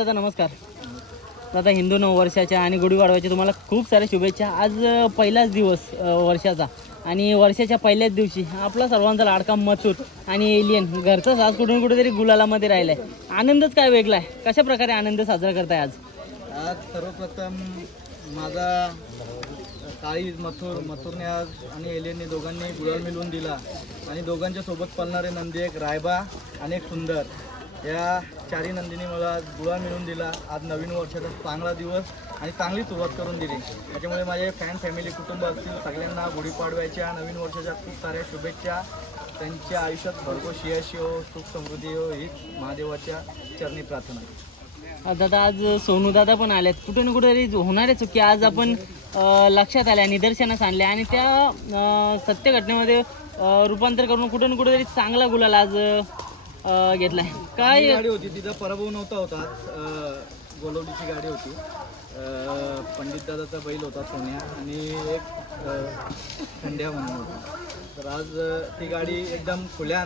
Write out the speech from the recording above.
दादा नमस्कार. दादा हिंदू नववर्षाच्या आणि गुढीपाडव्याच्या तुम्हाला खूप साऱ्या शुभेच्छा. आज पहिलाच दिवस वर्षाचा आणि वर्षाच्या पहिल्याच दिवशी आपला सर्वांचा लाडका मथुर आणि एलियन घरचाच आज कुठून कुठेतरी गुलालामध्ये राहिलाय. आनंदच काय वेगळा आहे. कशा प्रकारे आनंद साजरा करताय आज? आज सर्वप्रथम माझा काळी मथुरने आज आणि एलियनने दोघांनी गुलाल मिळवून दिला आणि दोघांच्या सोबत पळणारे नंदी एक रायबा आणि एक सुंदर या चारी नंदीने मला गुलाल मिळवून दिला. आज नवीन वर्षाचा चांगला दिवस आणि चांगली सुरुवात करून दिली. त्याच्यामुळे माझे फॅमिली कुटुंब असतील सगळ्यांना गुढीपाडव्याच्या नवीन वर्षाच्या खूप साऱ्या शुभेच्छा. त्यांच्या आयुष्यात भरपूर यश हो, सुख समृद्धी हो, हीच महादेवाच्या चरणी प्रार्थना. दादा आज सोनू दादा पण आलेत. कुठे ना कुठेतरी होणाऱ्या चुकी आज आपण लक्षात आल्या, निदर्शनास आणल्या आणि त्या सत्य घटनेमध्ये रूपांतर करून कुठे ना कुठेतरी चांगला गुलाल आज घेतलाय. काय गाडी होती तिथं पराभव नव्हता होता. गोलवडीची गाडी होती. पंडित दादाचा बैल होता सोन्या आणि एक खंड्या म्हणून होता. तर आज ती गाडी एकदम खुल्या